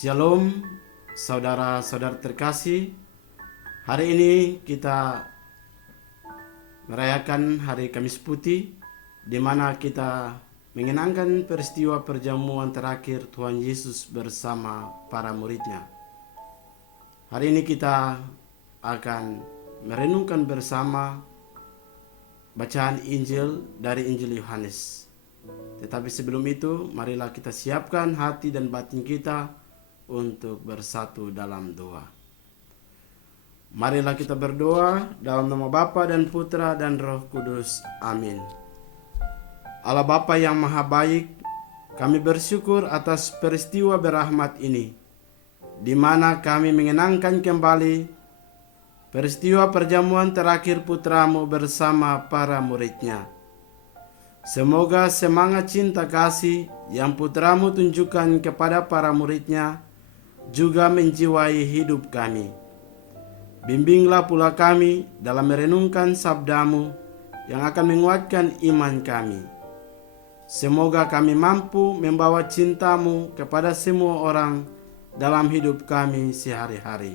Shalom, saudara-saudara terkasih. Hari ini kita merayakan Hari Kamis Putih, di mana kita mengenangkan peristiwa perjamuan terakhir Tuhan Yesus bersama para muridnya. Hari ini kita akan merenungkan bersama bacaan Injil dari Injil Yohanes. Tetapi sebelum itu, marilah kita siapkan hati dan batin kita untuk bersatu dalam doa. Marilah kita berdoa dalam nama Bapa dan Putra dan Roh Kudus. Amin. Allah Bapa yang Maha Baik, kami bersyukur atas peristiwa berahmat ini, di mana kami mengenangkan kembali peristiwa perjamuan terakhir Putramu bersama para muridnya. Semoga semangat cinta kasih yang Putramu tunjukkan kepada para muridnya juga menjiwai hidup kami. Bimbinglah pula kami dalam merenungkan sabda-Mu yang akan menguatkan iman kami. Semoga kami mampu membawa cinta-Mu kepada semua orang dalam hidup kami sehari-hari.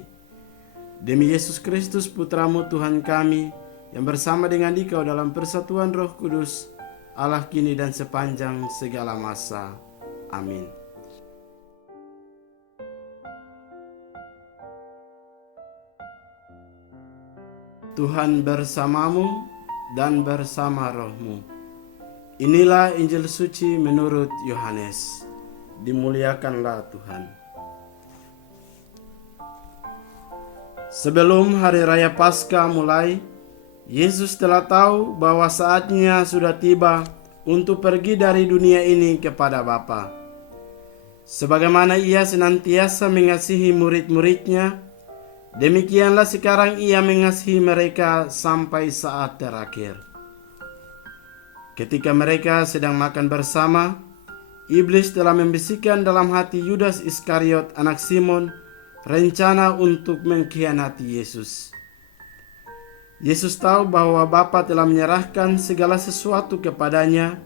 Demi Yesus Kristus Putra-Mu Tuhan kami, yang bersama dengan Dikau dalam persatuan Roh Kudus, Allah kini dan sepanjang segala masa. Amin. Tuhan bersamamu dan bersama rohmu. Inilah Injil suci menurut Yohanes. Dimuliakanlah Tuhan. Sebelum hari raya Paskah mulai, Yesus telah tahu bahwa saatnya sudah tiba untuk pergi dari dunia ini kepada Bapa. Sebagaimana Ia senantiasa mengasihi murid-muridnya, demikianlah sekarang Ia mengasihi mereka sampai saat terakhir. Ketika mereka sedang makan bersama, iblis telah membisikkan dalam hati Yudas Iskariot anak Simon rencana untuk mengkhianati Yesus. Yesus tahu bahwa Bapa telah menyerahkan segala sesuatu kepadanya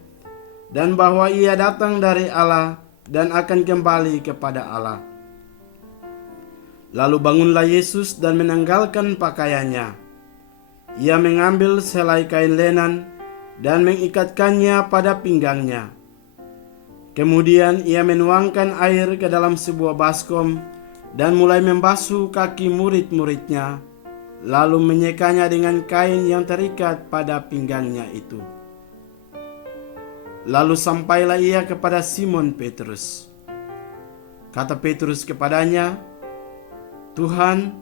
dan bahwa Ia datang dari Allah dan akan kembali kepada Allah. Lalu bangunlah Yesus dan menanggalkan pakaiannya. Ia mengambil selai kain lenan dan mengikatkannya pada pinggangnya. Kemudian Ia menuangkan air ke dalam sebuah baskom dan mulai membasuh kaki murid-muridnya, lalu menyekanya dengan kain yang terikat pada pinggangnya itu. Lalu sampailah Ia kepada Simon Petrus. Kata Petrus kepadanya, "Tuhan,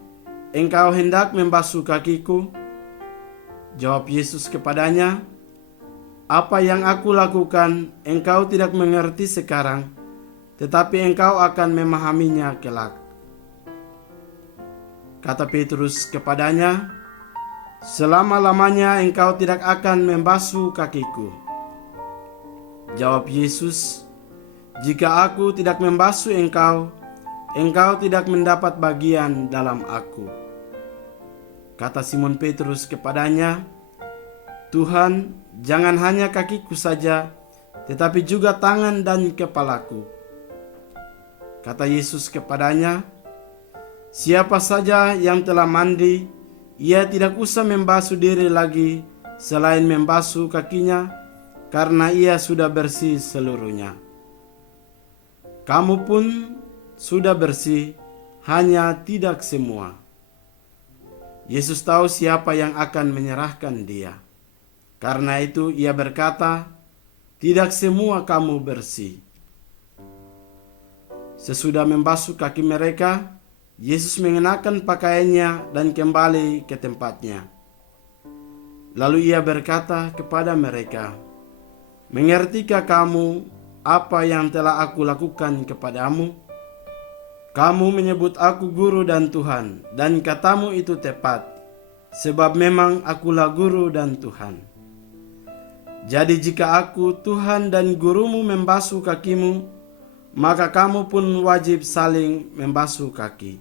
Engkau hendak membasuh kakiku?" Jawab Yesus kepadanya, "Apa yang aku lakukan engkau tidak mengerti sekarang, tetapi engkau akan memahaminya kelak." Kata Petrus kepadanya, "Selama-lamanya engkau tidak akan membasuh kakiku." Jawab Yesus, "Jika aku tidak membasuh engkau, engkau tidak mendapat bagian dalam aku." Kata Simon Petrus kepadanya, "Tuhan, jangan hanya kakiku saja, tetapi juga tangan dan kepalaku." Kata Yesus kepadanya, "Siapa saja yang telah mandi, ia tidak usah membasuh diri lagi selain membasuh kakinya, karena ia sudah bersih seluruhnya. Kamu pun sudah bersih, hanya tidak semua." Yesus tahu siapa yang akan menyerahkan Dia. Karena itu Ia berkata, "Tidak semua kamu bersih." Sesudah membasuh kaki mereka, Yesus mengenakan pakaiannya dan kembali ke tempatnya. Lalu Ia berkata kepada mereka, "Mengertikah kamu apa yang telah aku lakukan kepadamu? Kamu menyebut aku guru dan Tuhan, dan katamu itu tepat, sebab memang akulah guru dan Tuhan. Jadi jika aku, Tuhan dan gurumu, membasuh kakimu, maka kamu pun wajib saling membasuh kaki.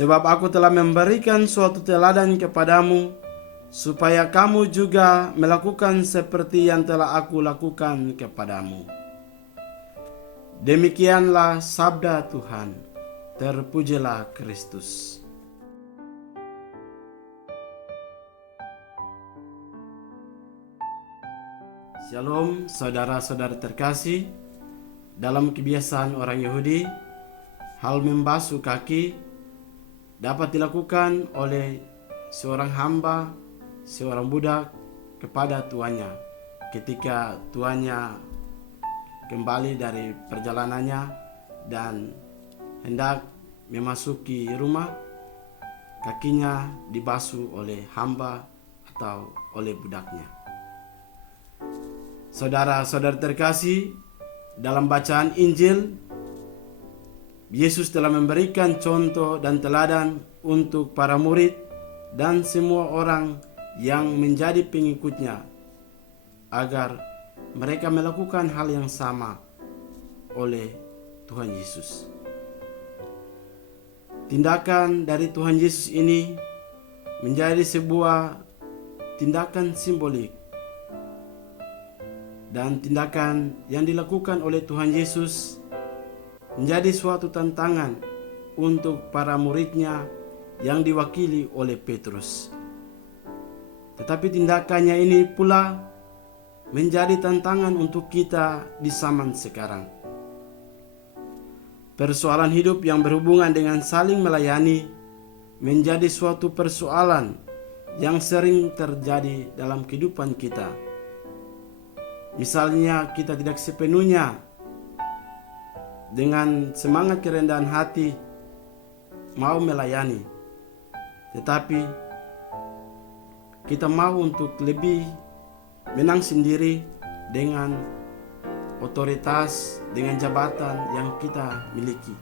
Sebab aku telah memberikan suatu teladan kepadamu, supaya kamu juga melakukan seperti yang telah aku lakukan kepadamu. Demikianlah sabda Tuhan. Terpujilah Kristus. Shalom saudara-saudara terkasih. Dalam kebiasaan orang Yahudi, hal membasuh kaki dapat dilakukan oleh seorang hamba, seorang budak kepada tuannya ketika tuannya kembali dari perjalanannya dan hendak memasuki rumah. Kakinya dibasuh oleh hamba atau oleh budaknya. Saudara-saudara terkasih, dalam bacaan Injil, Yesus telah memberikan contoh dan teladan untuk para murid dan semua orang yang menjadi pengikutnya agar mereka melakukan hal yang sama oleh Tuhan Yesus. Tindakan dari Tuhan Yesus ini menjadi sebuah tindakan simbolik, dan tindakan yang dilakukan oleh Tuhan Yesus menjadi suatu tantangan untuk para muridnya yang diwakili oleh Petrus. Tetapi tindakannya ini pula menjadi tantangan untuk kita di zaman sekarang. Persoalan hidup yang berhubungan dengan saling melayani menjadi suatu persoalan yang sering terjadi dalam kehidupan kita. Misalnya, kita tidak sepenuhnya dengan semangat kerendahan hati mau melayani, tetapi kita mau untuk lebih menang sendiri dengan otoritas, dengan jabatan yang kita miliki.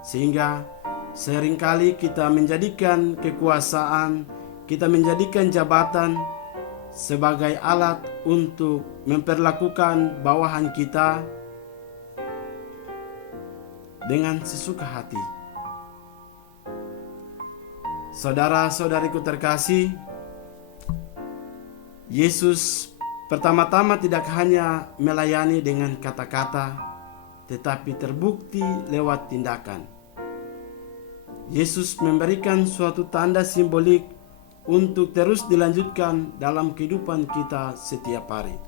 Sehingga seringkali kita menjadikan kekuasaan, kita menjadikan jabatan sebagai alat untuk memperlakukan bawahan kita dengan sesuka hati. Saudara-saudariku terkasih, Yesus pertama-tama tidak hanya melayani dengan kata-kata, tetapi terbukti lewat tindakan. Yesus memberikan suatu tanda simbolik untuk terus dilanjutkan dalam kehidupan kita setiap hari.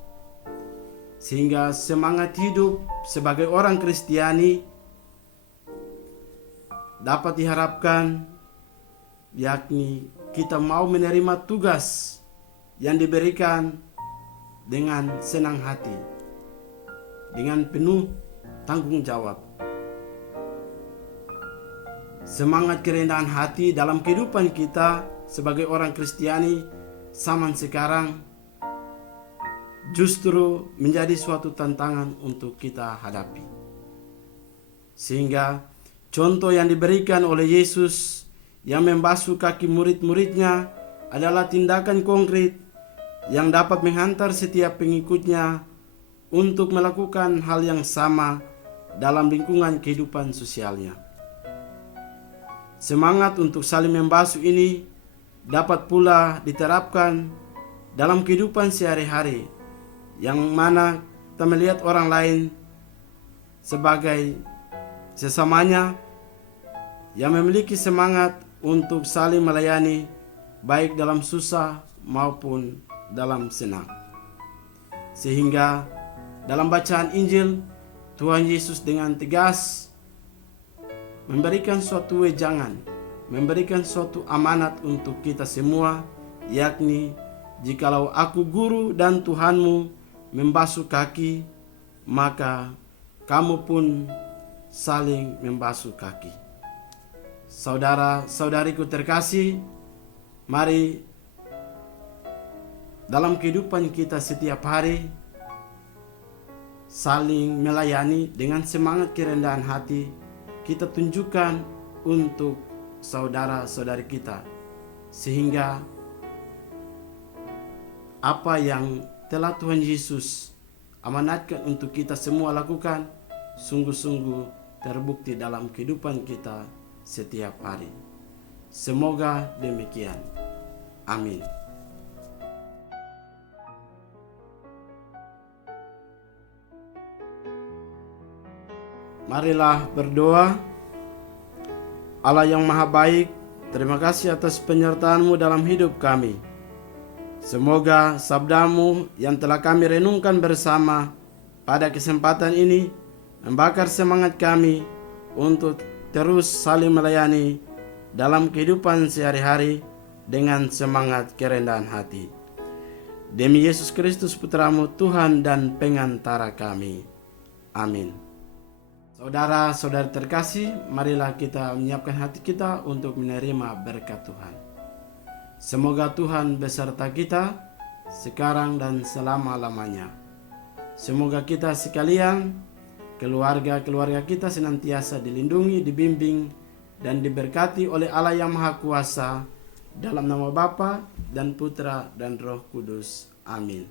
Sehingga semangat hidup sebagai orang Kristiani dapat diharapkan, yakni kita mau menerima tugas yang diberikan dengan senang hati, dengan penuh tanggung jawab. Semangat kerendahan hati dalam kehidupan kita sebagai orang Kristiani zaman sekarang justru menjadi suatu tantangan untuk kita hadapi. Sehingga contoh yang diberikan oleh Yesus yang membasuh kaki murid-muridnya adalah tindakan konkret yang dapat menghantar setiap pengikutnya untuk melakukan hal yang sama dalam lingkungan kehidupan sosialnya. Semangat untuk saling membasuh ini dapat pula diterapkan dalam kehidupan sehari-hari, yang mana kita melihat orang lain sebagai sesamanya yang memiliki semangat untuk saling melayani, baik dalam susah maupun dalam senang. Sehingga dalam bacaan Injil, Tuhan Yesus dengan tegas memberikan suatu wejangan, memberikan suatu amanat untuk kita semua, yakni jikalau aku guru dan Tuhanmu membasuh kaki, maka kamu pun saling membasuh kaki. Saudara-saudariku terkasih, mari dalam kehidupan kita setiap hari saling melayani dengan semangat kerendahan hati kita tunjukkan untuk saudara-saudari kita, sehingga apa yang telah Tuhan Yesus amanatkan untuk kita semua lakukan sungguh-sungguh terbukti dalam kehidupan kita setiap hari. Semoga demikian. Amin. Marilah berdoa. Allah yang maha baik, terima kasih atas penyertaan-Mu dalam hidup kami. Semoga sabda-Mu yang telah kami renungkan bersama pada kesempatan ini membakar semangat kami untuk terus saling melayani dalam kehidupan sehari-hari dengan semangat kerendahan hati. Demi Yesus Kristus Putra-Mu, Tuhan dan pengantara kami. Amin. Saudara-saudari terkasih, marilah kita menyiapkan hati kita untuk menerima berkat Tuhan. Semoga Tuhan beserta kita sekarang dan selama-lamanya. Semoga kita sekalian, keluarga-keluarga kita senantiasa dilindungi, dibimbing, dan diberkati oleh Allah yang Maha Kuasa, dalam nama Bapa dan Putra dan Roh Kudus. Amin.